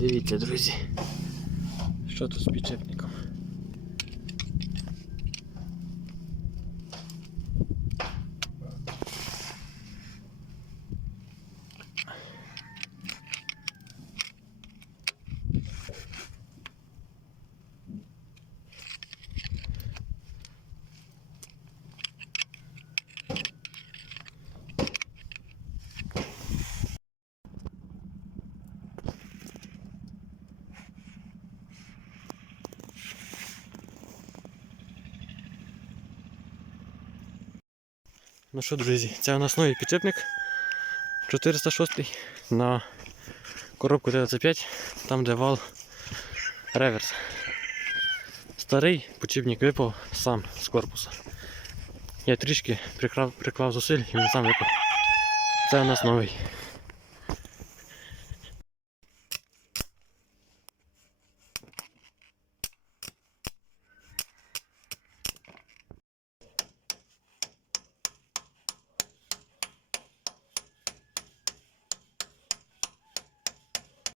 Дивіться, друзі. Що тут з підшипником? Ну що, друзі, це у нас новий підшипник 406 на коробку 95, там де вал реверс. Старий підшипник випав сам з корпуса. Я трішки приклав, приклав зусиль і він сам випав. Це у нас новий.